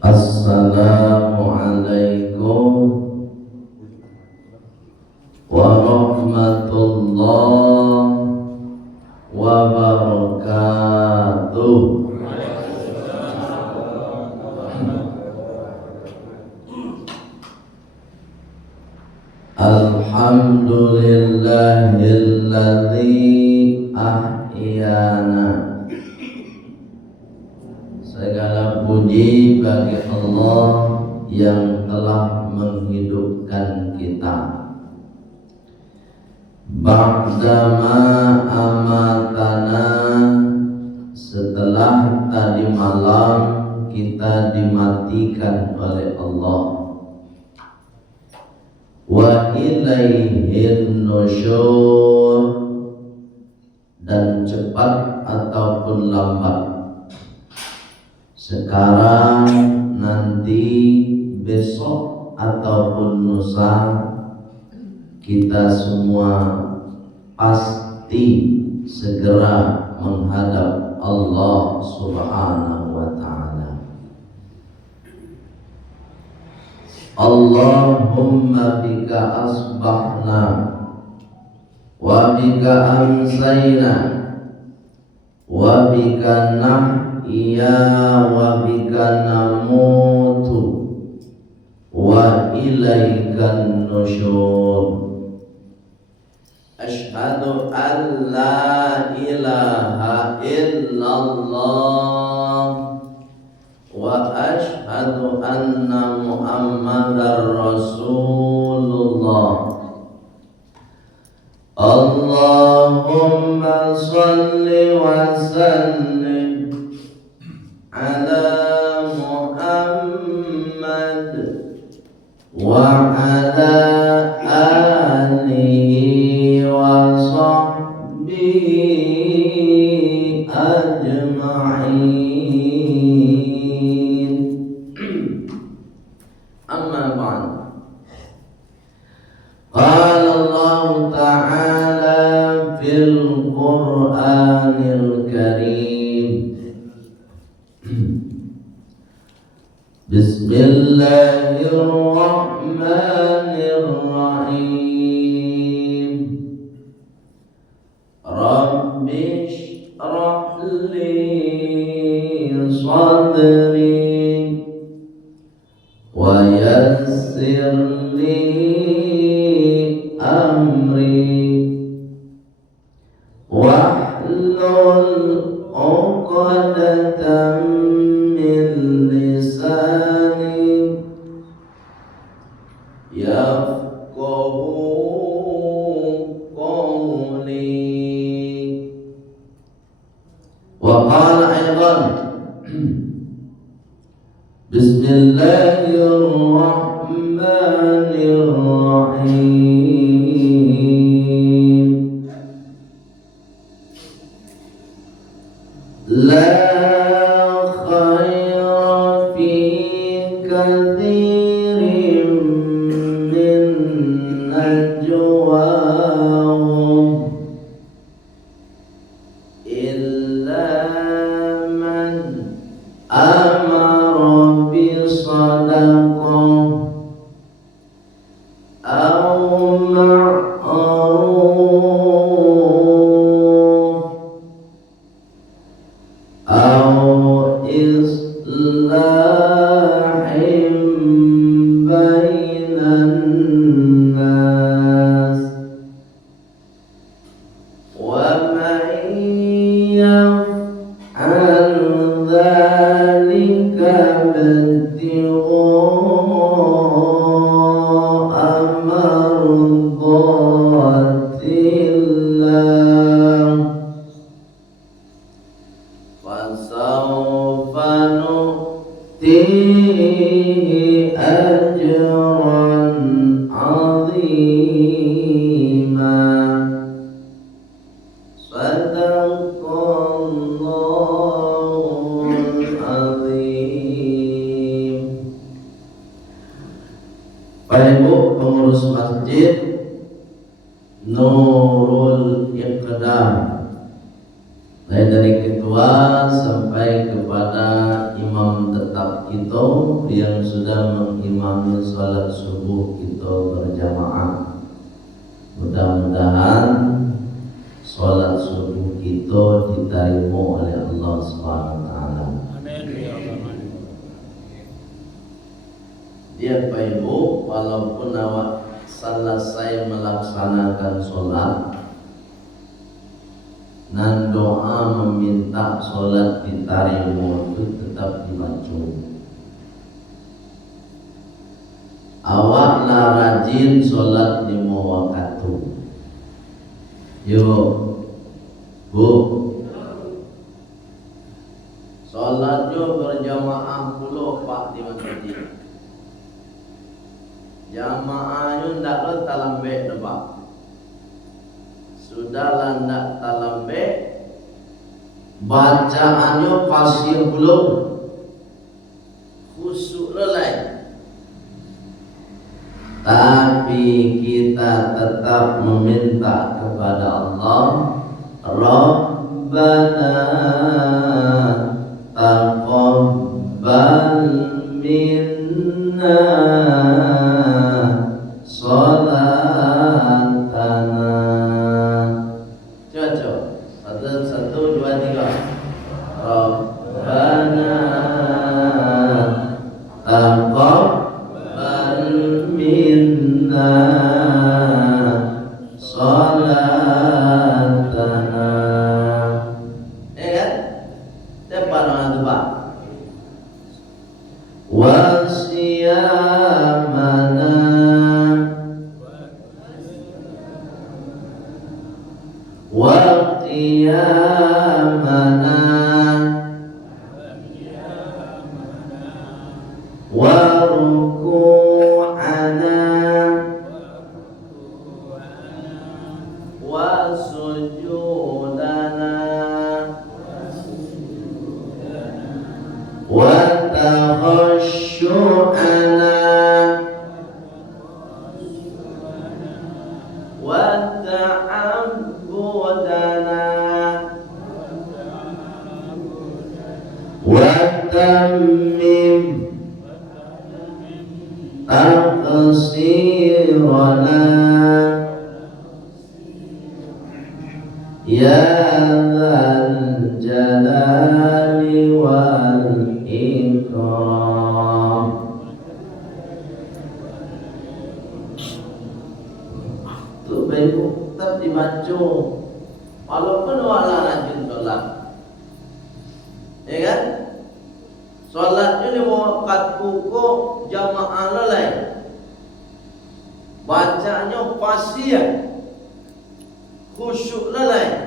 Assalamualaikum warahmatullahi wabarakatuh. Alhamdulillahilladzi ahyana. Segala puji bagi Allah yang telah menghidupkan kita. Ba'dama amatana, setelah tadi malam kita dimatikan oleh Allah. Wa ilaihin nusyur, dan cepat ataupun lambat, sekarang, nanti, besok ataupun lusa, kita semua pasti segera menghadap Allah Subhanahu wa ta'ala. Allahumma bika asbahna wa bika amsayna wa bika nahya wa bika namutu wa ilaikan nusyur. Asyhadu an la ilaha illallah wa asyhadu anna Muhammadar Rasulullah. Allahumma shalli wa sallim ala Muhammad wa ala alihi wa sahbihi ajma'in. Amma ba'd. Qala Allah ta'ala fil Qur'anil Karim. Bismillahirrahmanirrahim. Rabbi shrah li sadri wa yassir li amri wahlul 'uqdatam min lisani yafqahu qawli. Wa qala aydan Bismillahirrahmanirrahim. La khaira fi katsirin min najwahum illa man amara bi sadaqah aw ma'ruf aw islahin bainan nas wa man yaf'al dzalika ibtigha'a mardhatillah fasawfa nu'tihi ajran 'azima. Sadaqallahul azim. Bapak Ibu pengurus masjid Nurul Iqdam, dari ketua sampai kepada imam tetap kita yang sudah mengimami sholat subuh kita berjamaah. Mudah-mudahan sholat subuh kita diterima oleh Allah Subhanahu wa taala. Dia Bapak Ibu, walaupun awak selesai melaksanakan sholat dan doa meminta sholat diterima itu tetap dibaca. Awaklah rajin sholat 5 waktu. Yuk, Bu. Sholatnya berjamaah puluh Pak di masjid. Jamaahnya ndak lo talambe Pak. Sudahlah ndak talambe. Bacaannya pasti belum. Khusyuk lelai. Tapi kita tetap meminta kepada Allah, Rabbana taqabbal minna sholatana. Coba satu dua tiga. Rabbana taqabbal minna sholatana. Kan? Depan orang tua. Wa siyamana wa qiyamana wa ruku'ana wa sujudana wa takhashu'ana wa ta'abbudana wa tammim taqsirana ya dzal jalali wal ikram. Tuh baik tetap dibaca walaupun wala rajin sholat, ya kan? Sholatnya di waktu pukul jamaah lelai, bacanya pasti ya, khusyuk lelai.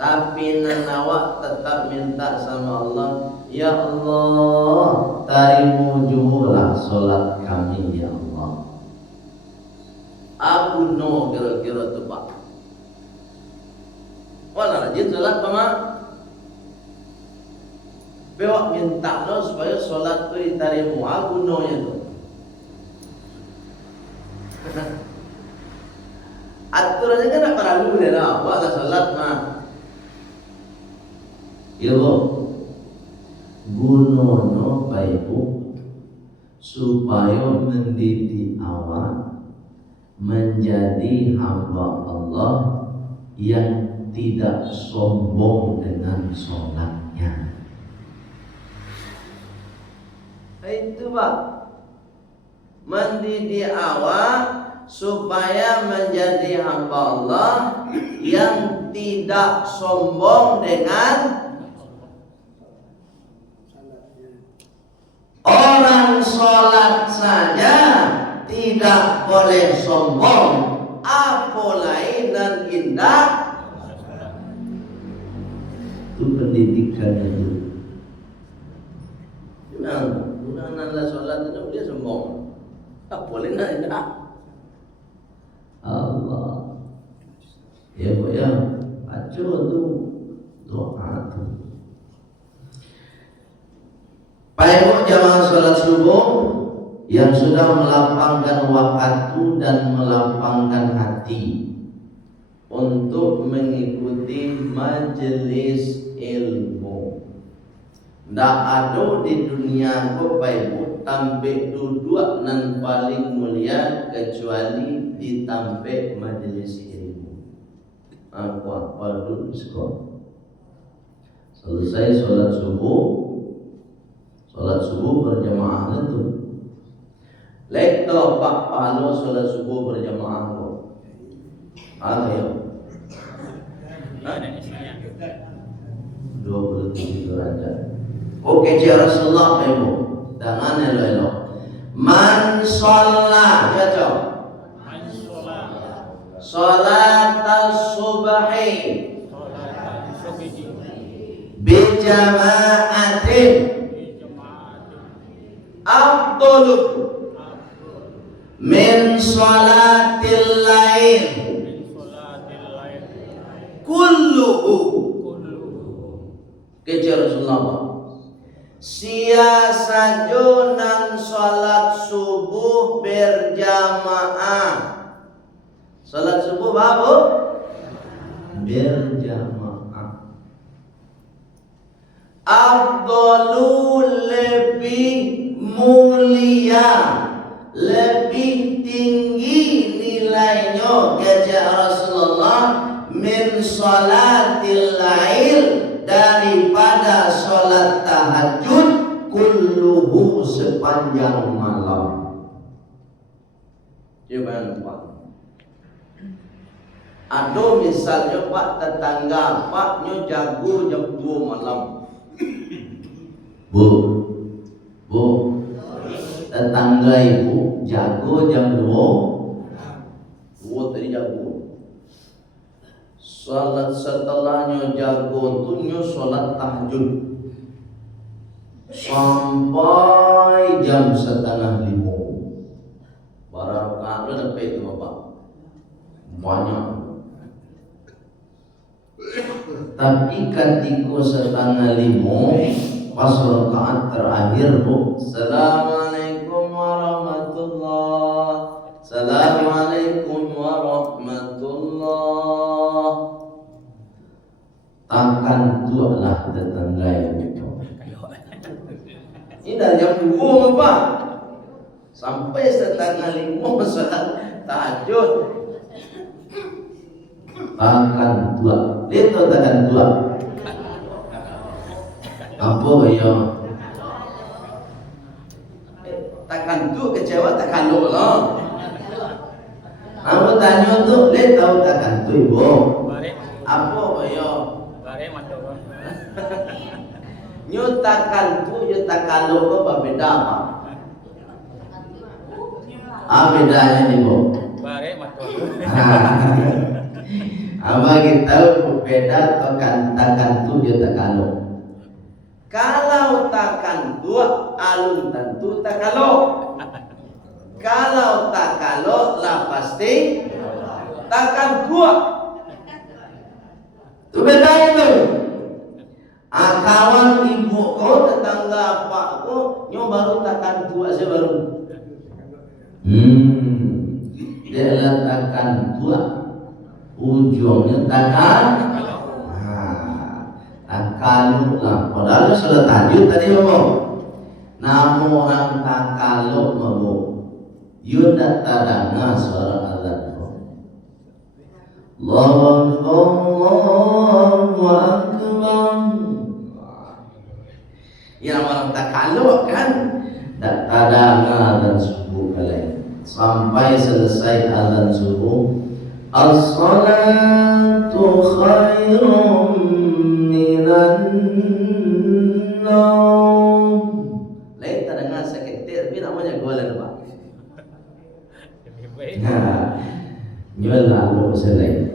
Tapi nanawak tetap minta sama Allah, ya Allah, tarimu juhulah sholat kami ya Allah. Aku no kira-kira tu Pak. Wala rajin sholat Pak Mak. Bewak minta lo supaya sholat tu ditarimu. Aku no nya tu. Aturannya kan tak perlu deh lah. Wala sholat mah. Ya Bu, gunono Bapak Ibu supaya mendidik awak menjadi hamba Allah yang tidak sombong dengan sholatnya. Itu Pak, mendidik awak supaya menjadi hamba Allah yang tidak sombong dengan orang sholat saja tidak boleh sombong, apalagi dan indah. Itu pendidikannya itu. Bukan anda sholat itu dia sombong, apalagi dan indah. Allah, ya Bu ya, baca tu doa tu. Bapak Ibu jamaah sholat subuh yang sudah melapangkan waktu dan melapangkan hati untuk mengikuti majelis ilmu. Ndak ada di dunia ko paibu tampe duduk nan paling mulia kecuali di tampe majelis ilmu. Aku apa dulu sekolah. Selesai sholat subuh berjamaah itu. Lekto Pak Palo sholat subuh berjamaah ko. Ayo. 27 derajat. Oke ya Rasulullah ibu. Dengan elo-elo. Man sholat cocok. Sholat as-subhi bijama'atin afdalu min sholatil lail kulluhu. Kejar Rasulullah. Siasajo nang salat subuh berjamaah. Salat subuh apa? Berjamaah. Afdalu lebih mulia, lebih tinggi nilainya kata Rasulullah min salatil lail daripada sholat tahajud kulluhu sepanjang malam. Coba Pak. Ada misalnya Pak tetangga Pak nyo jago jam 2 malam. Bu, tetangga ibu jago jam 2. Bu tadi jago. Salat setelahnya jago tu nyo salat tahajud sampai jam 4:30. Barang rakaat dapat itu Bapak. Banyak. Tapi ketika 4:30 pas rakaat terakhir bu, Assalamualaikum warahmatullah. Assalamualaikum warahmatullah. Takkan tualah tetangga yang itu. Ini dah jam 2 Bapak. Sampai 4:30 salat tahajud. Takkan tua. Lihat takkan tua. Apa ya? Takkan tu kecewa takkan lo lah. Aku tanya tu, lihat tahu takkan tu ibu. Apa ya? Nyo takkan tu, nyo takkan lo apa beda apa? Bedanya nih bu. Apa kita beda takkan tu dia takkan lo. Kalau takkan dua alun tentu takkan lo. Kalau takkan lo lah pasti takkan dua. Itu beda itu. Kawan ibu kau tetangga pak kau nyo baru takkan dua saya baru. Dia letakkan dua ujungnya takkan takaluk lah. Padahal sudah tahajud tadi ngomong. Namun orang takaluk ngomong. Yuda tadanga suara azan. Allahu Akbar. Yang orang takaluk kan tak tadanga dan subuh kalian. Sampai selesai azan subuh. As-salatu khairum minan naum. Lain tak dengar sakit tapi namanya golan Pak. Jual lalu selai.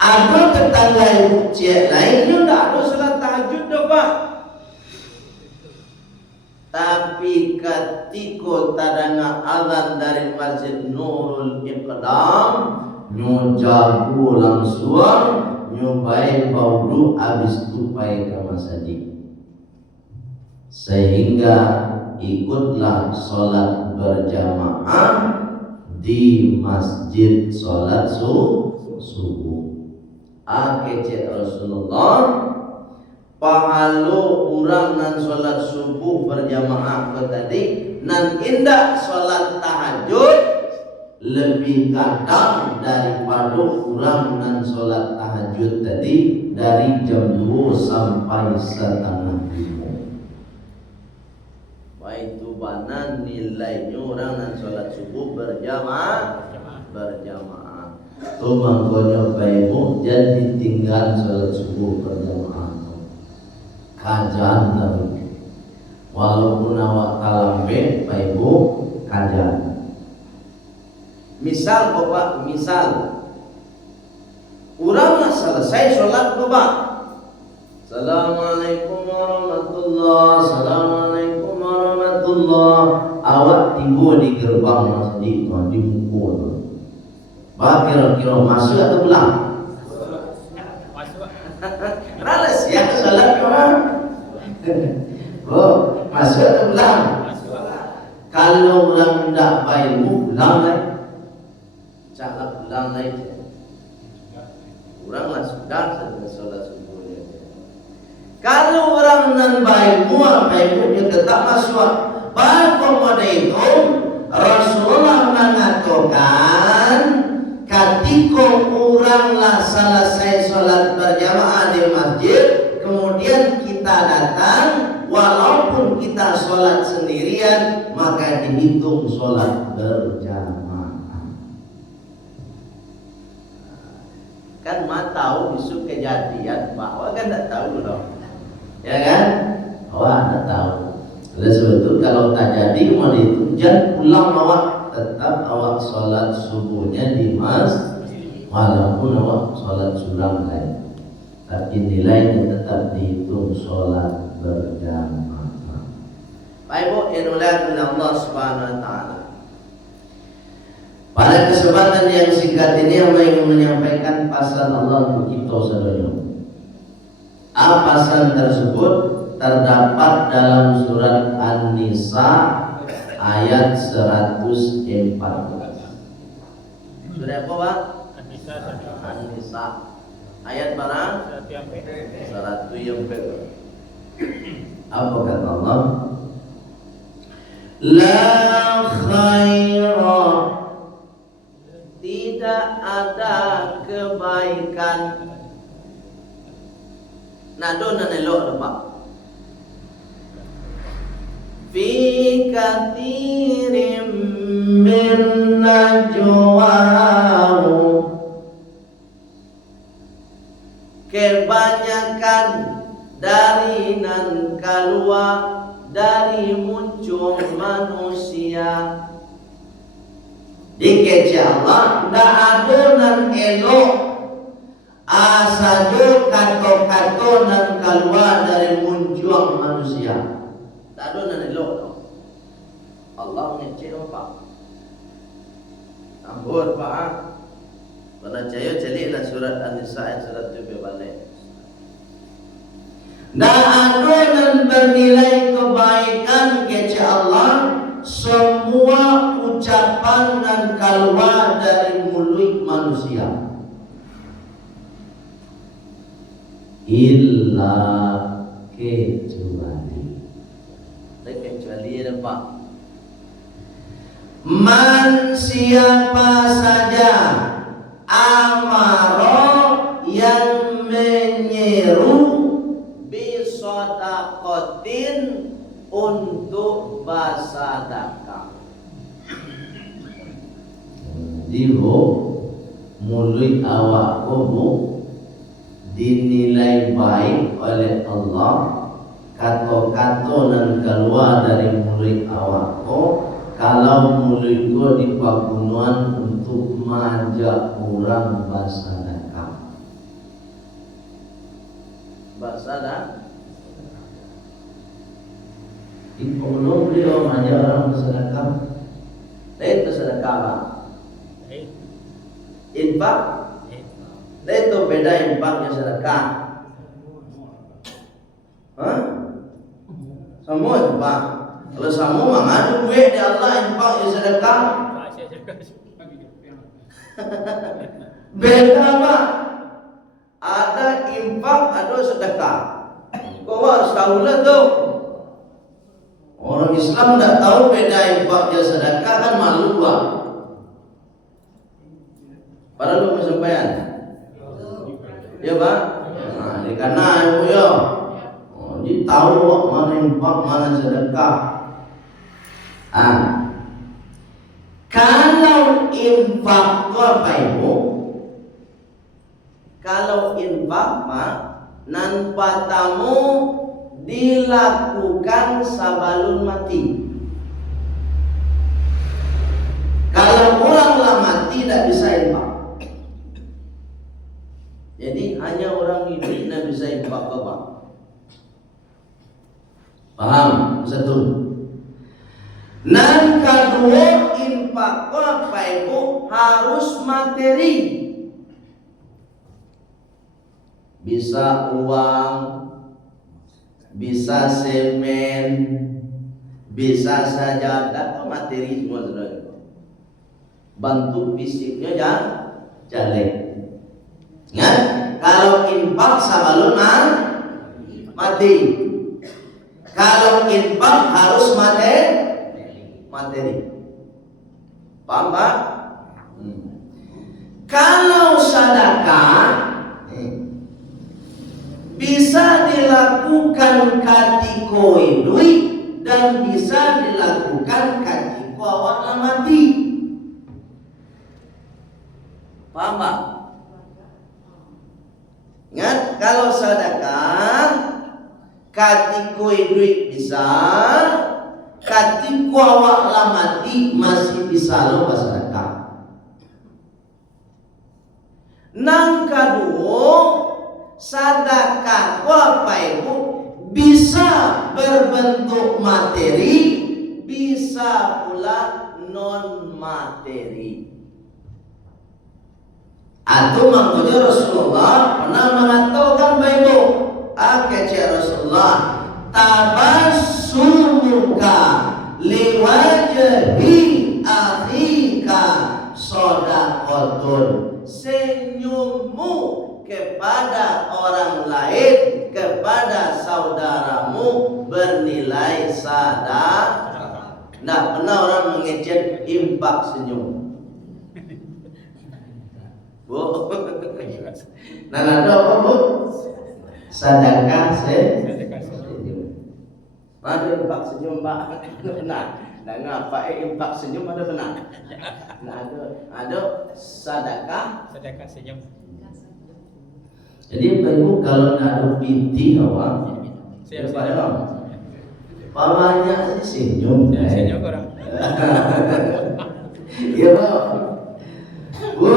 Ada tetangga yang cek lain tak ada salat tahajud dah Pak. Tapi ketika tadanga azan dari Masjid Nurul Iqdam, nyo jago langsung, nyo baik baudu habis tupai ke masjid. Sehingga ikutlah salat berjamaah di masjid salat subuh. Akhirnya Rasulullah pahalo urang nan sholat subuh berjamaah ke tadi nan indah sholat tahajud lebih kadang daripada urang nan sholat tahajud tadi dari jam 2 sampai setengah 5. Baik itu mana nilainya orang nan sholat subuh berjamaah. Tuh makanya baikmu jadi tinggal sholat subuh berjamaah. Kajian tapi walaupun awak kalambe baikmu kajian. Misal bapak, urang selesai sholat bapak. Assalamualaikum warahmatullah. Assalamualaikum warahmatullah. Awak tiba di gerbang masjid di mukul. Bah kira-kira masuk atau pulang? Masuk. Kenapa siang sholat orang? Oh, masuk atau pulang? Kalau orang tidak baikmu pulang lah. Jangan pulang lagi. Orang lah sudah selesai sholat subuhnya. Kalau orang nan baikmu dia tetap masuk. Baik pada itu Rasulullah mengatakan ketika orang lah selesai sholat berjamaah di masjid, kemudian kita datang, walaupun kita sholat sendirian, maka dihitung sholat berjamaah. Kan mah tahu isu kejadian, bahwa kan tidak tahu dong, ya kan? Awak tidak tahu. Oleh sebab itu kalau tak jadi mau dihitung, jangan pulang awak, tetap awak sholat subuhnya di masjid, walaupun awak sholat sunnah lain, tapi nilainya tetap dihitung sholat berjamaah. Baik Bu, yang dimuliakan Allah Subhanahu Wa Taala. Pada kesempatan yang singkat ini saya ingin menyampaikan pasal Allah untuk kita saudara. Pasal tersebut terdapat dalam surat An-Nisa ayat 114. Surat apa Pak? An-Nisa ayat mana? 114. Apa kata Allah? La khaira, tidak ada kebaikan. Nado nanelok Pak. Fi kathirim min najwahu, kebanyakan dari nan keluar dari muncul manusia. Dikece Allah ndak ada nan elok asajo kato-kato nan keluar dari muncul manusia. Tak ada nan elok tau. Allah ngecek apa? Ambur Pak. Pada cahaya celiklah surat An-Nisa ayat 117 balik. Dan ada yang bernilai kebaikan kece Allah semua ucapan dan keluar dari mulut manusia. Illa kecuali ada Pak. Man siapa saja amaro yang menyeru bisodakotin untuk bersedekah. Dibu mulut awak kamu dinilai baik oleh Allah, kata-kata dan keluar dari mulut awakku, kalau mulutku dipakunuan untuk mengajak orang bersedekah. Bersedekah. Ibu beliau mengajak orang bersedekah. Lain bersedekah Pak. Infak. Itu beda infaknya sedekah. Hah? Semua itu Pak. Kalau semua mengadu duit di Allah infaknya sedekah. Beda Pak. Ada infak, ada sedekah. Kau harus tahu lah tuh. Orang Islam tidak tahu beda infak dan sedekah kan malu Pak. Padahal belum kesampaian. Ya Pak. Nah, ini karena ibu ya. Oh, jadi tahu Pak mana infak mana sedekah. Kalau infak itu apa ibu? Kalau infak Pak, nanpa tamu dilakukan sabalun mati. Kalau oranglah mati tidak bisa infak. Jadi hanya orang hidup tidak bisa infak Pak. Paham? Satu. Nan kedua infak apa ibu harus materi. Bisa uang, bisa semen, bisa sajadah, materi semua saudara. Bantu fisiknya jelek. Ya, kalau infak sabalun mati. Kalau infak harus materi. Paham Pak? Kalau sedekah bisa dilakukan katiko duit dan bisa dilakukan katiko awak mati. Paham Pak? Ingat, kalau sedekah katiko duit bisa, katiko awak mati masih bisa lo sedekah. Nang kedua, sedekah apa ibu bisa berbentuk materi, bisa pula non materi. Atau maknanya Rasulullah pernah mengatakan ibu, kata Rasulullah, tabassumuka liwajhi akhika shadaqatun. Senyummu kepada orang lain, kepada saudaramu bernilai sedekah. Tidak pernah orang mengejek infak senyum. Bu, nah ada apa bu? Sedekah senyum. Ada infak senyum Pak? Benar. Nah ngapa infak senyum ada benar? Nah ada sedekah senyum. Jadi ibu kalau nak ada piti awak, siapa ya? Palanya senyum. Senyum orang. Iya Pak. Bu,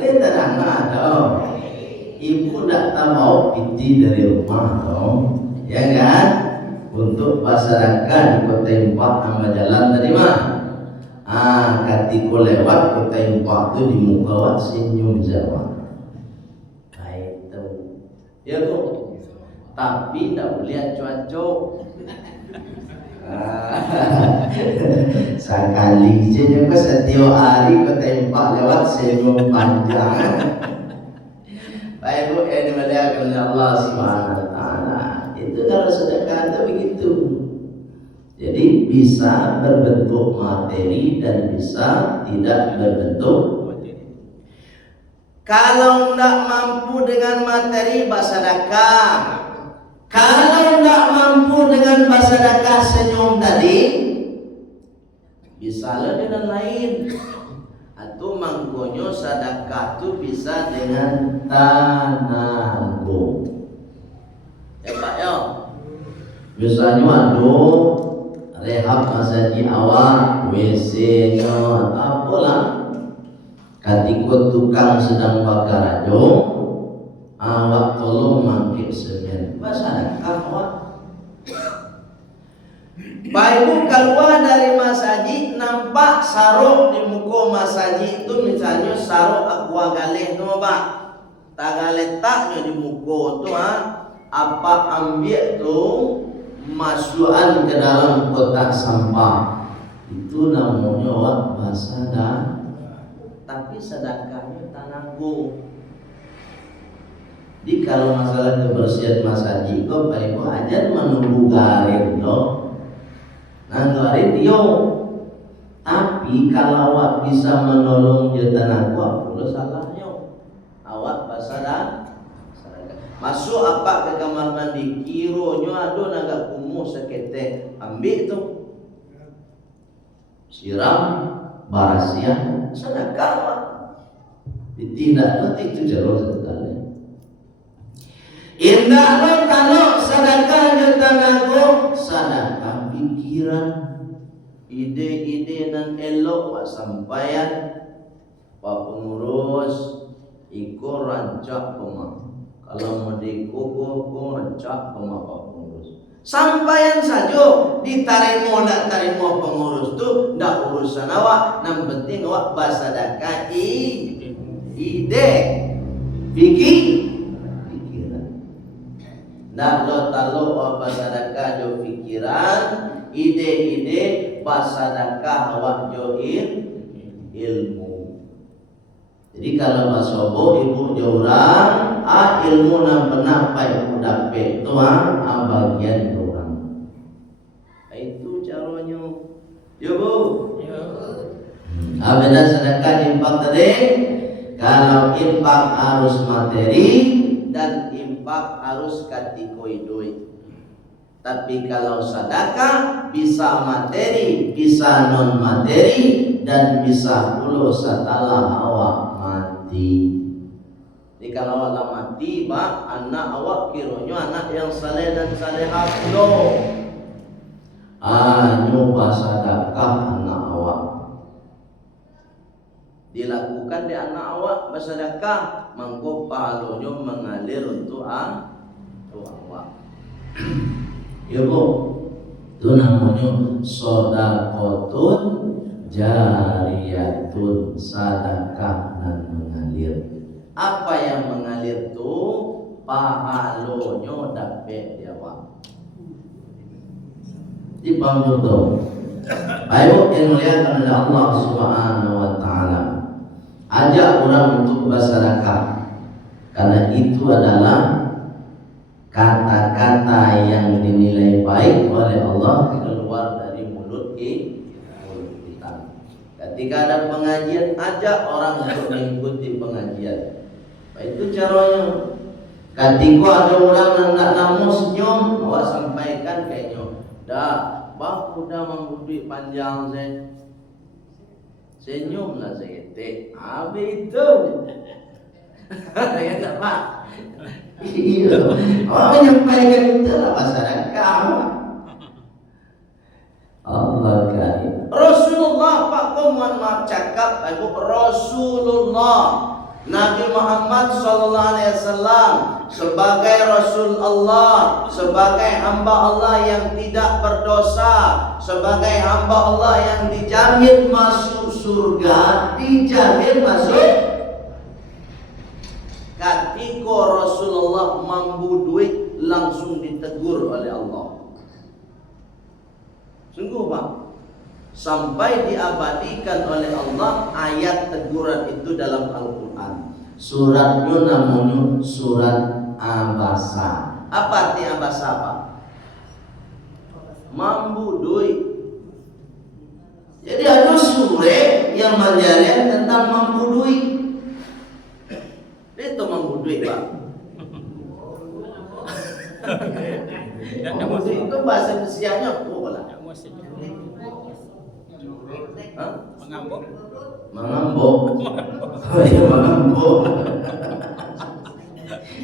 ini tenang ada. Ibu tak mau piti dari rumah dong, ya kan? Untuk masyarakat di kota Impak nama jalan tadi mah. Ketika lewat kota Impak tu di muka awak senyum jawab. Ya bu, tapi tidak boleh cuaca. Sekali je juga setiap hari kota Impak lewat senyum panjang. Baik bu, yang dimuliakan oleh Allah Subhanahu Wa Taala. Itu kalau sedekah itu begitu. Jadi bisa berbentuk materi dan bisa tidak berbentuk. Kalau tidak mampu dengan materi bersedekah, kalau tidak mampu dengan bersedekah senyum tadi, bisa dengan lain. Atau mangkonyo sedekah itu bisa dengan tanago. Ya Pak ya. Misalnya aduh rehab masaji awak, WC-nya apalah. Ketika tukang sedang bakar ajo, awak tolong mangkik semen. Sedekah awak. Pak Ibu keluar dari masaji nampak saruk di muka masaji itu misalnya saruk aqua galeh tu Pak. Tak letaknya di muka tu apa ambil tu masukkan ke dalam kotak sampah. Itu namanya awak bahasa dah. Tapi sedekahnya tak nanggung. Jadi kalau masalah kebersihan masjid kok Pak Ibu aja menunggu garin loh. Nah garin dia. Tapi kalau awak bisa menolong jatan aku perlu salahnya. Awak pasaran masuk apa ke kamar mandi kironyo aduh naga kumuh sekete ambil tu siram barasian sedekah ditindak itu jauh sekali. Indah lo kalau sedekah jatan aku sedekah pikiran ide-ide nan elok pak sampaian pak pengurus ikut rancak pemang. Kalau mau dikukuh rancak pemang pak pengurus. Sampaian saja ditarimo nak tarimo pengurus tu ndak urusan awak. Yang penting awak bersedekah ide pikiran. Ndak lo talo awak bersedekah jo pikiran ide-ide bersedekah awak jo ilmu. Jadi kalau masobo ibu jorang ilmu nan benar pa ibu dapat tu bagian jorang. Itu caranya. Yo Bu. Yo. Beda sedekah infak tadi. Kalau infak harus materi dan infak harus kategori duit. Tapi kalau sedekah bisa materi, bisa non materi dan bisa pula setelah awak mati. Jadi kalau awak mati, pak, anak awak kiranya anak yang saleh dan salehah pula. Nyoba sedekah anak awak. Dilakukan di anak awak bersedekah, mangko pahalanya mengalir untuk awak. Ya Bu, itu namanya sedekahun jariyatun, sedekah nan mengalir. Apa yang mengalir itu pahalanya dapat di awak. Dipahami tu. Ayo yang muliakan oleh Allah Subhanahu wa taala. Ajak orang untuk bersedekah. Karena itu adalah kata-kata yang dinilai baik oleh Allah keluar dari mulut kita. Ketika ada pengajian, ajak orang untuk mengikuti pengajian. Itu caranya. Ketika ada orang yang tak namu senyum, awak sampaikan kayaknya, dah, baku dah membudi panjang saya. Senyumlah saya teh. Habis itu. Ya tak Pak? Iya. Orang menyampaikan itu lah masyarakat. Allah karim. Rasulullah Pak mohon maaf cakap aku Rasulullah Nabi Muhammad sallallahu alaihi wasallam sebagai Rasul Allah, sebagai hamba Allah yang tidak berdosa, sebagai hamba Allah yang dijamin masuk surga, dijamin masuk. Ketika Rasulullah mampu duit langsung ditegur oleh Allah. Sungguh Pak, sampai diabadikan oleh Allah ayat teguran itu dalam Al-Quran. Suratnya namanya surat Abasa. Apa arti Abasa Pak? Mampu duit. Jadi ada surat yang menjelaskan tentang mampu duit. Itu mampu duit Pak. Mampu duit itu bahasa Mesianya apa lah? Mengambok. Mengambok.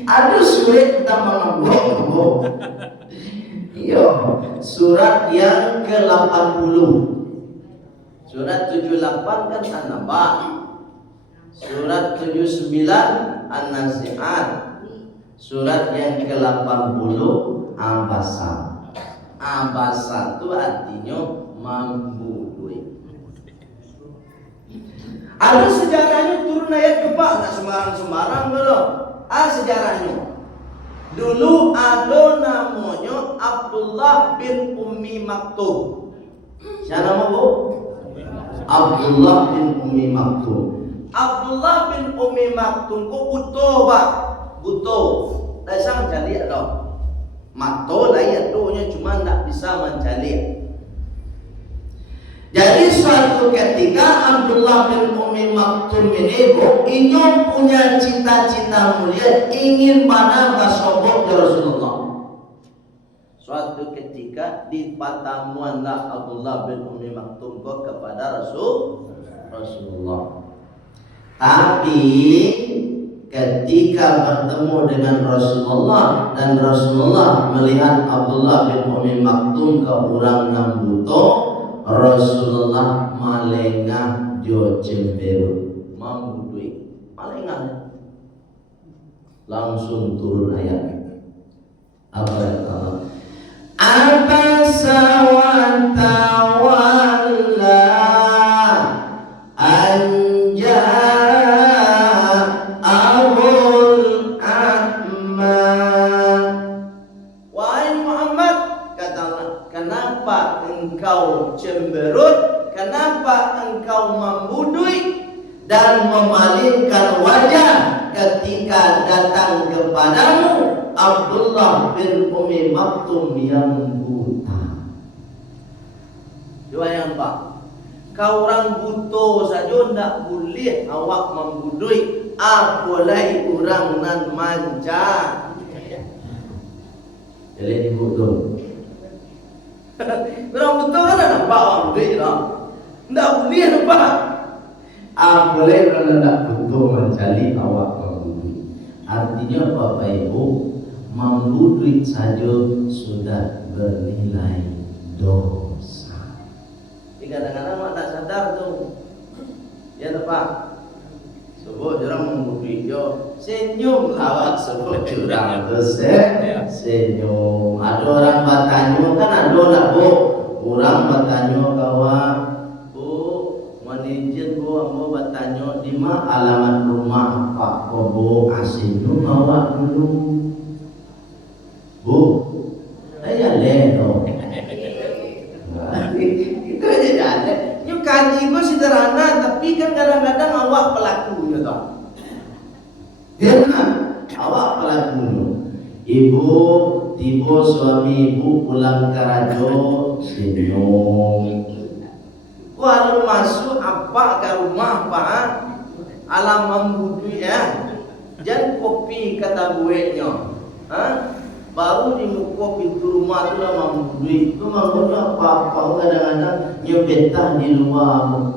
Ada surat tentang mengambok. Iya, surat yang ke-80. Surat 78 kan An-Naba. Surat 79 An-Nazi'at. Surat yang ke-80 Abasa. Abasa itu artinya mampu duit. Ada sejarahnya turun ayat kepak, tak sembarang-sembarang belum. Sejarahnya. Dulu ada namanya Abdullah bin Ummi Maktum. Siapa nama Bu? Abdullah bin Ummi Maktum. Abdullah bin Ummi Maktum kok butuh Pak. butuh. Dah bisa mencari dah. Mato layak doanya cuma tak bisa mencari. Jadi suatu ketika Abdullah bin Ummi Maktum ini ingin punya cita-cita mulia, ingin mana bersobok ke Rasulullah. Suatu ketika di pertemuanlah Abdullah bin Ummi Maktum kepada Rasulullah. Tapi ketika bertemu dengan Rasulullah dan Rasulullah melihat Abdullah bin Ummi Maktum ke orang yang butuh, Rasulullah malengah jo cemberut mambudui malengah langsung turun ayat apa kata abasa wa tawalla anja abul atma. Wahai Muhammad, katalah, kenapa engkau cemberut, kenapa engkau membudui dan memalingkan wajah ketika datang kepadamu Abdullah bin Ummi Maktum yang buta. Coba yang Pak, kau orang buta saja tidak boleh awak membudui, apalagi orang nan manja. Jadi buta. Orang buta kan ada nampak orang duit lah. Tidak boleh nampak. Apalagi orang tidak buta mencari awak membudui. Artinya Bapak Ibu, membudui saja sudah bernilai dosa. Jadi kadang-kadang mak tak sadar tu. Ya Pak. Sebut orang membudui yo, senyum awak sebut orang tu senyum. Ada orang bertanya kan ada nak bu, orang bertanya kawan, bu, manajer bu, ambo bertanya di mana alamat rumah Pak Bobo asyik awak dulu. Bu, saya leno. Itu aja ada. Ini kaji gue sederhana, tapi kan kadang-kadang awak pelakunya toh. Ya kan? Awak pelakunya. Ibu, tiba suami ibu pulang ke rajo, senyum. Walau masuk apa ke rumah Pak? Alam membudui ya. Jangan kopi kata buenya. Baru di muka pintu rumah tu lah membudui. Itu maksudnya apa-apa kadang-kadang nyebetah di luar.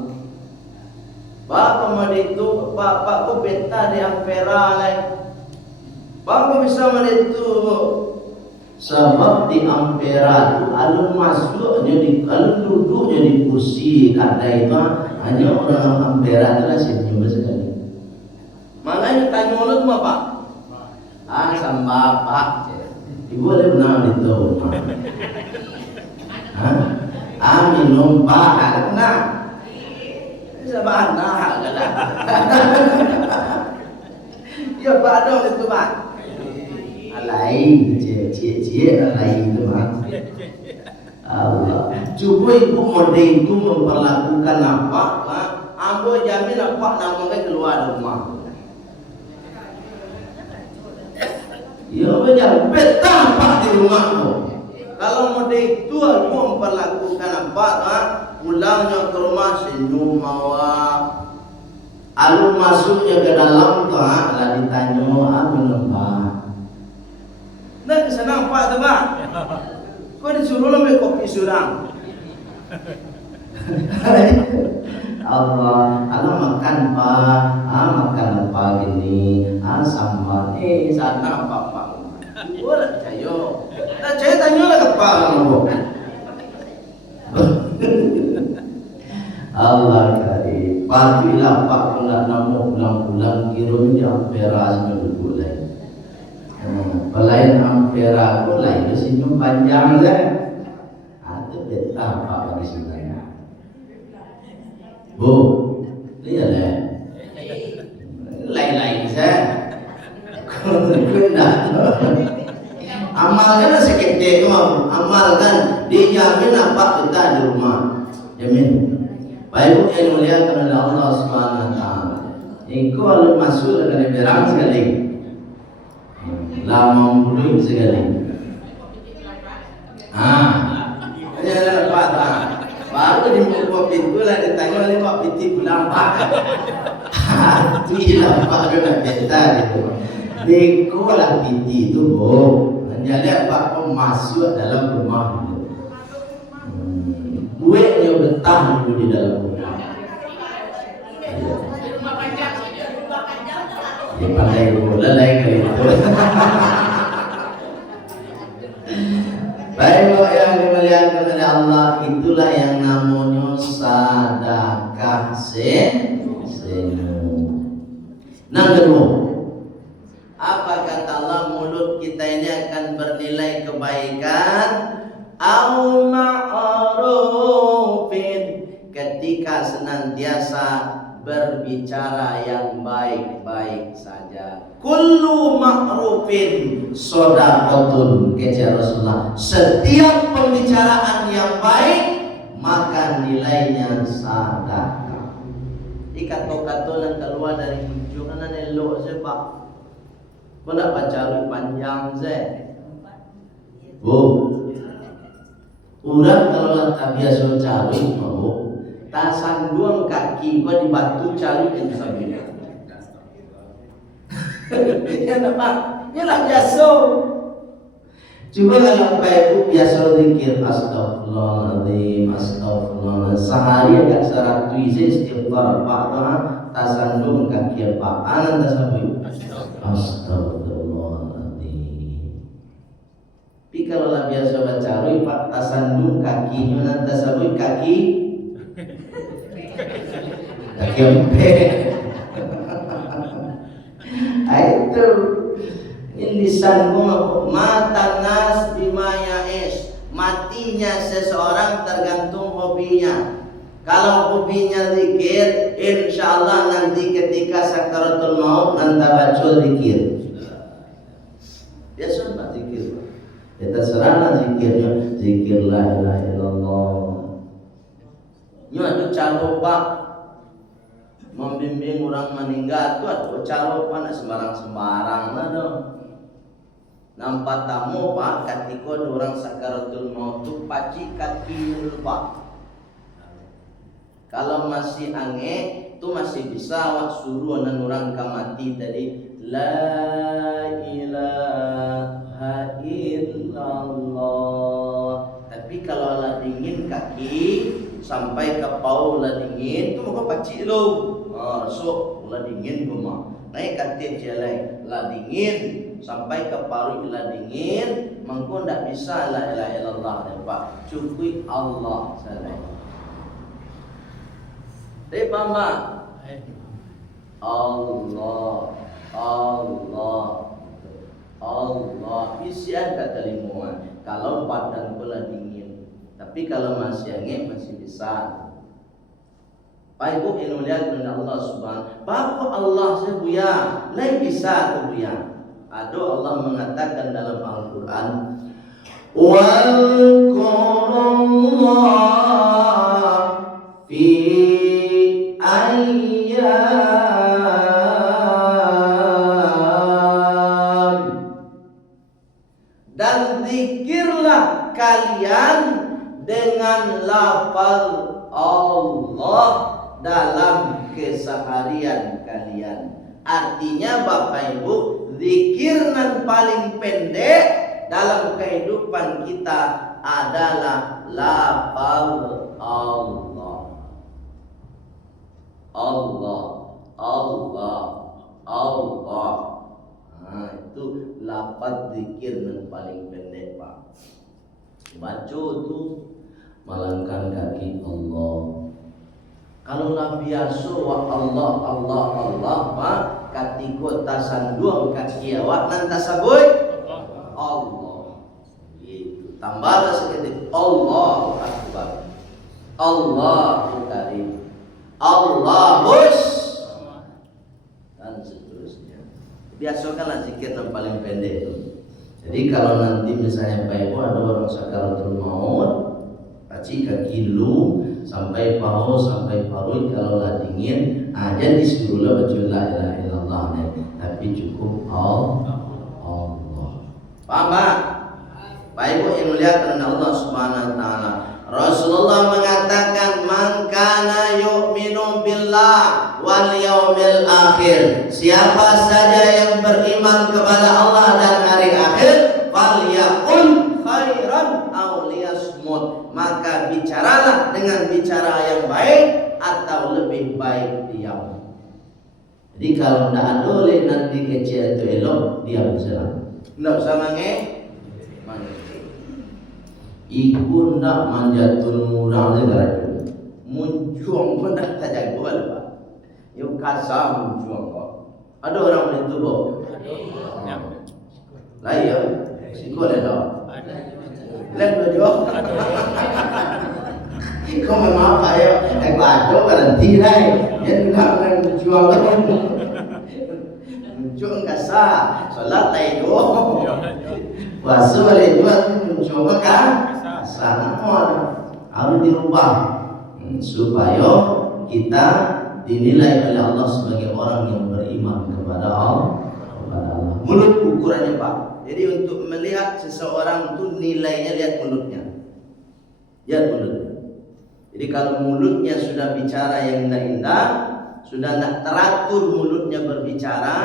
Bapak pada itu, Pak kau betah di Ampera lah. Bapak bisa pada itu. Sebab di Ampera tu alun masuk jadi alun duduk jadi kursi kada itu hanya orang Ampera tu lah senyum sekali. Makanya tanya orang tu apa? Sambal Pak. Ibu boleh benar itu. Minum Pak ada benar. Sabana kada. Ya Pak dong itu Pak. Alai cie alai itu Pak. Allah. Cuba ibu mode itu memperlakukan apa Pak? Ambo jamin apa namanya keluar rumah. Ya macam betah Pak di rumahmu. Kalau mode itu aku memperlakukan apa Pak? Pulangnya ke rumah senyum awak. Alun masuknya ke dalam Pak, lah ditanya minum Pak. Nak kesenang Pak tu Pak. Kau disuruh lebih kopi surang. Allah, makan Pak, makan apa gini, sambal, sana Pak. Gua nak percaya. Nak percaya tanya lah ke Pak kamu. Allah kari. Patilah Pak nak nama pulang-pulang kirim di Ampera semua boleh. Pelayan Ampera pun lain senyum panjang lah. Ada betah Pak di sini. Bu, lihat lah. Lain-lain saya. Amalkan sekecil tu, amalkan dijamin apa kita di rumah, jamin. Baik yang muliakan oleh Allah Subhanahu Wa Taala. Engkau kalau masuk dengan berang sekali. lama mulut sekali. Jangan lepas baru dibuka pintu lah ditanya oleh Pak Piti pulang Pak. Itulah Pak kena beta itu. Beko lah Piti itu jadi Pak kau masuk dalam rumah itu. Buatnya betah itu di dalam rumah. Dia pandai bola lain kali itu. Baik yang dimuliakan oleh Allah, itulah yang namanya sedekah semu. Nah kedua, apa kata Allah, mulut kita ini akan bernilai kebaikan au ma'rufin, ketika senantiasa berbicara yang baik-baik saja. Kullu ma'rufin shadaqatun, kata Rasulullah. Setiap pembicaraan yang baik maka nilainya sedekah. Kata-kata yang keluar dari hujung kan elok sebab kau nak baca panjang saya. Orang kalau tak biasa cari mau tak sanduang kaki kau di batu cari yang sambil. Ya nampak, ialah biasa. Cuba kalau baik biasa zikir astagfirullahaladzim, astagfirullah. Sehari agak 100 izin istighfar Pak doa tasandung kaki Pak. Anan tasabui. Astagfirullahaladzim. Tapi kalau lah biasa baca Pak tasandung kaki, anan tasabui kaki empek. Itu lisan mata nas bimaya es, matinya seseorang tergantung hobinya. Kalau hobinya zikir, insyaallah nanti ketika sakaratul maut nanti baca zikir. Biasa pak zikir. Kita serana zikirnya, zikir la ilaha illallah. Nyo ada cara pak membimbing orang meninggal tu ada cara pak nak sembarang-sembarang lah dong. Nampak tamu pak ketika orang sakaratul maut tu pacik kaki dulu pak. Kalau masih angin tu masih bisa wak suruh dan orang kamati tadi la ilaha illallah. Tapi kalau lah dingin kaki sampai ke pau lah dingin tu maka pacik dulu. So lah dingin rumah naik katil jalan lah dingin sampai ke paru lah dingin mengko ndak bisa la ilaha illallah pak cukup Allah saja. Paham? Allah isian kata limuan. Kalau badan pula dingin, tapi kalau masih angin masih bisa. Pak Ibu yang melihat kepada Allah Subhanahu. Bapak Allah sebuya, lain bisa kebuya. Ada Allah mengatakan dalam Al-Quran, Wal-Qur'an fi ayyam, dan zikirlah kalian dengan lafaz Allah dalam keseharian kalian. Artinya Bapak Ibu, zikir yang paling pendek dalam kehidupan kita adalah lafaz Allah. Allah, Allah, Allah. Itu lafaz zikir yang paling pendek Pak. Baca tu malangkan kaki Allah. Kalau lah biasa wa Allah Allah Allah Pak, ketika tasanduang kaki awak nan tasabui Allah. Itu tambahlah sedikit Allahu Akbar, Allahu Karim, Allahus dan seterusnya. Biasakanlah zikir yang paling pendek itu. Jadi kalau nanti misalnya Pak Ibu ada orang sakaratul maut, paci kaki lu sampai paru sampai paru, kalau lah dingin aja disuruhlah baca la ilaha illallah, tapi cukup Allah. Paham Pak? Pak Ibu yang muliakan Allah Subhanahu wa taala. Rasulullah mengatakan man kana yu'minu billah wal yaumil akhir. Siapa saja yang beriman kepada Allah dan hari akhir, falyaqul khairan aw liyasmut. Maka bicaralah dengan bicara yang baik atau lebih baik diam. Jadi kalau tidak boleh nanti kecil itu elok, diam saja. Tidak usah mange. Iku ndak manjatun murang segala tu. Muncuang pun tak jago Pak. Yang kasar muncuang kok. Ada orang itu kok. Lah ya, siko le dah. Lain dojo. Kau memang apa ya? Aku ada garanti lah. Yang nak muncuang kan. Muncuang kasar. Solat lain do. Puasa boleh buat muncuang kan? Sana harus dirubah supaya kita dinilai oleh Allah sebagai orang yang beriman kepada Allah. Mulut ukurannya Pak. Jadi untuk melihat seseorang itu nilainya lihat mulutnya. Lihat mulutnya. Jadi kalau mulutnya sudah bicara yang indah-indah, sudah tidak teratur mulutnya berbicara,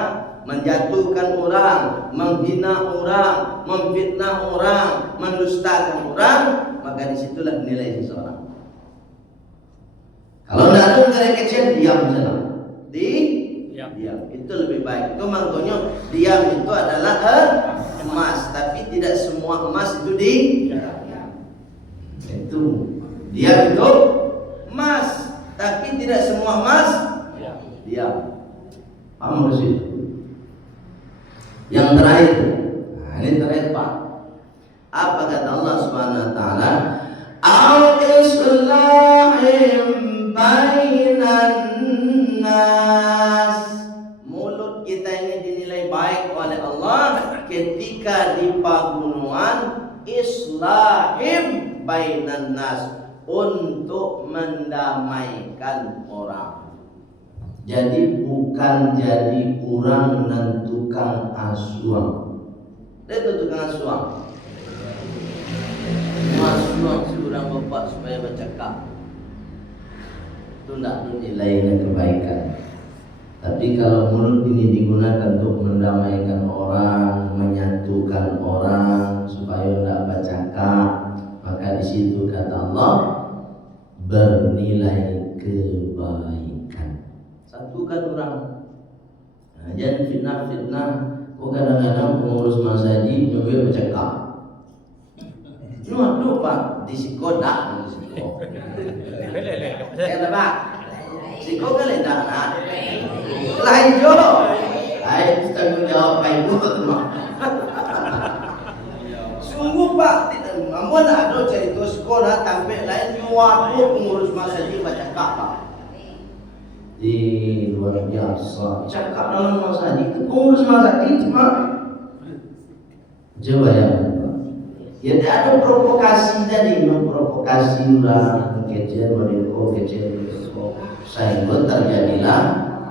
menjatuhkan orang, menghina orang, memfitnah orang, mendustakan orang, maka disitulah nilai seseorang. Kalau tidak ada dari kecil, diam saja. Diam. Itu lebih baik. Itu makanya diam itu adalah emas, tapi tidak semua emas itu itu. Diam itu emas, tapi tidak semua emas diam. Paham maksud itu? Yang terakhir, ini terakhir Pak. Apa kata Allah Subhanahu wa taala? Au islahim bainan nas. Mulut kita ini dinilai baik oleh Allah ketika di pagunuan islahim bainan nas, untuk mendamaikan orang. Jadi bukan jadi orang dan tukang asuang. Itu tukang asuang. Asuang seorang bapak supaya bercakap. Itu tidak nilainya kebaikan. Tapi kalau mulut ini digunakan untuk mendamaikan orang, menyatukan orang supaya tidak bercakap, maka di situ kata Allah bernilai kebaikan. Satukan orang. Nah, jangan fitnah. Kok kadang-kadang pengurus masjid juga bercakap. Aduh Pak, di sikodak. Kata Pak, siko kan ledak nak. Lain jo. Lain tanggung jawab Pak Ibu. Sungguh Pak, namun ada cerita sekolah sampai lain nyuapu pengurus masjid bercakap Pak. Luar biasa. Cakap dalam masa itu pengurus masa itu Pak. Coba ya. Ya ada provokasi tadi, memprovokasi orang kecil, sehingga terjadilah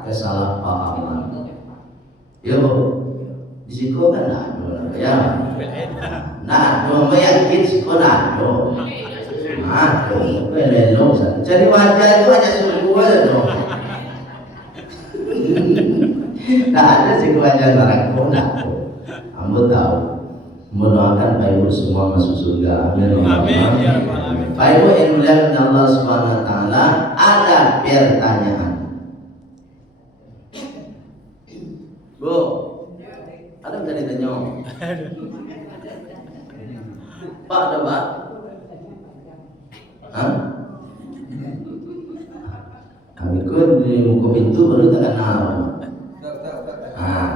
kesalahpahaman. Yo, di situ kan ada ya. Nah, membayangkan situ ada. Belelong saja. Jadi wajah itu hanya sungguh aja. Tak ada sih wajah neraka. Ambo tahu. Mendoakan Pak Ibu semua masuk surga. Amin. Pak Ibu yang mulia Allah Subhanahu wa taala, ada pertanyaan. Bu, ada nggak ditanya? Pak ada Pak? Hah? Kami pun di muka pintu baru tak kenal.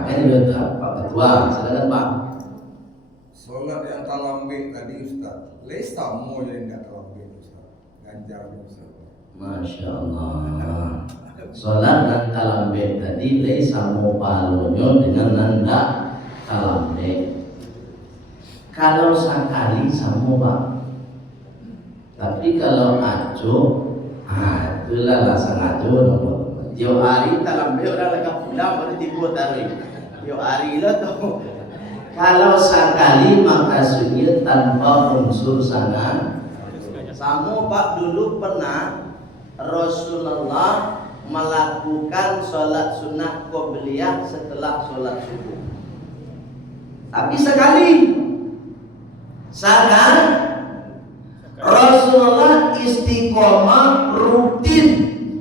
Kan juga Pak Ketua, silakan Pak. Sholat yang talambe tadi Ustaz, lesta mau jadi tidak talambe Ustaz, ganjar Ustaz. Masya Allah. Sholat dan talambe tadi lesta mau palonyo dengan nanda talambe. Kalau sekali sama Pak, tapi kalau ajo, itulah rasa ajo nomor. Tiap hari talambe orang lagi pulang baru tiba tarik. Tiap hari lah tu. Kalau sekali maka sunyi tanpa unsur sangat. Samu Pak dulu pernah Rasulullah melakukan sholat sunnah qobliyah setelah sholat subuh. Tapi sekali. Sangat Rasulullah istiqomah rutin,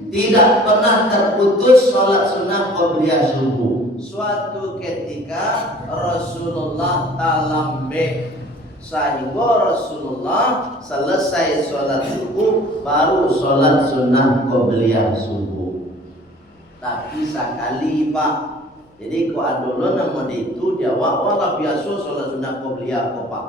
tidak pernah terputus sholat sunnah qobliyah subuh. Suatu ketika Rasulullah talambe, sehingga Rasulullah selesai sholat subuh baru sholat sunnah qobliyah subuh. Tapi sekali Pak. Jadi ku adolo nama itu jawab wala biasa sholat sunnah qobliyah kok Pak.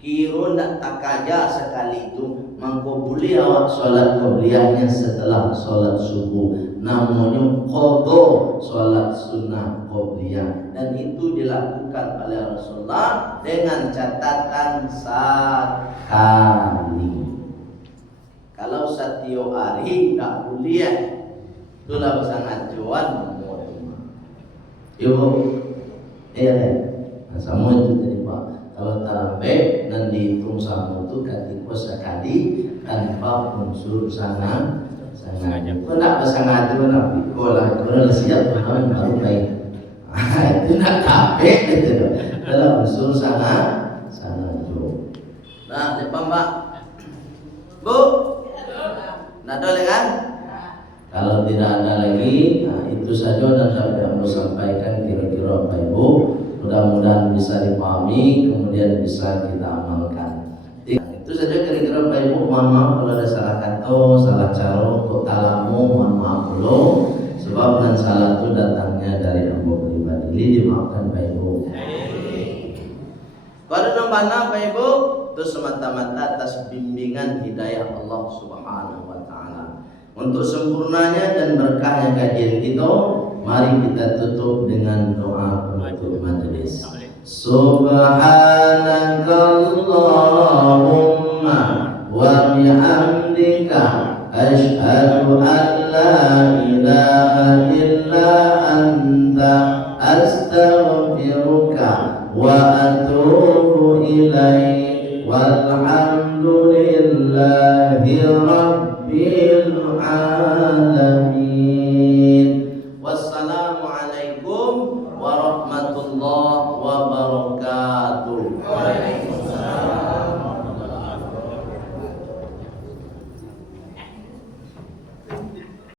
Kiro ndak takaja sekali itu mangkobuli awak sholat qobliyahnya setelah sholat subuh. Namanya qadha sholat sunnah qobliyah, dan itu dilakukan oleh Rasulullah dengan catatan sekali. Kalau setiap hari tak boleh, itulah sangat jual. Yuk, nah, sama itu tadi Pak. Kalau tarawih dan dihitung sama itu ketika sekali tanpa unsur sangat. Kau nak bersangat tu nak pikul lah. Kau dah siap paham baru baik. Itu nak kabeh itu. Dalam unsur sangat jo. Nah, depan Pak. Bu, nak ada kan? Kalau tidak ada lagi, nah itu saja dan saya mau sampaikan kira-kira Bapak Ibu. Mudah-mudahan bisa dipahami, kemudian bisa kita amalkan. Itu saja kira-kira Bapak Ibu. Mohon maaf kalau ada salah kata, salah cara untuk talamu, mohon maaf dulu. Sebab dan salah itu datangnya dari Allah pribadi. Dimaafkan Bapak Ibu. Pada nambah Bapak Ibu, itu semata-mata atas bimbingan hidayah Allah Subhanahu wa Ta'ala. Untuk sempurnanya dan berkahnya kajian kita, mari kita tutup dengan doa penutup majelis. Subhanakallahumma wa bihamdika asyhadu an la ilaha illa anta astaghfiruka wa atubu ilaik. Walhamdulillahi rabbil alamin.